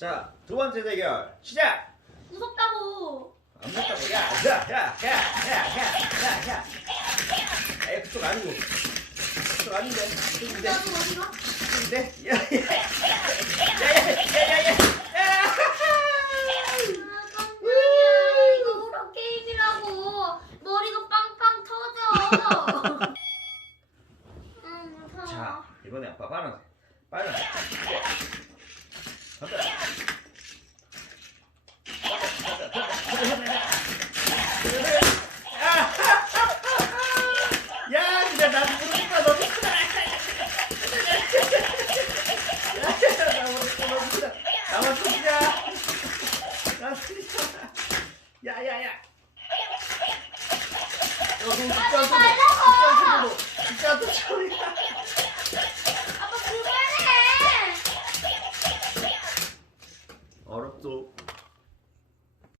자, 두 번째 대결 시작. 무섭다고. 안 무섭다고. 야. 에, 그쪽 아니고. 그쪽 아닌데. 그쪽인데. 나도 어디가? 그쪽인데. 야. 아, 깜짝이야. 이거 호러 게임이라고. 머리가 빵빵 터져. 무서워. 자, 이번에 아빠 파란색. 빨간색. 간다. 야, 진짜 나 모르겠다. 너무 크다. 야, 나 모르겠다. 너무 크다. 나만 터지자. 나 터지자. 야. 너무 하지 말라고. 진짜 또 처리야. 아빠 그만해. 어렵소.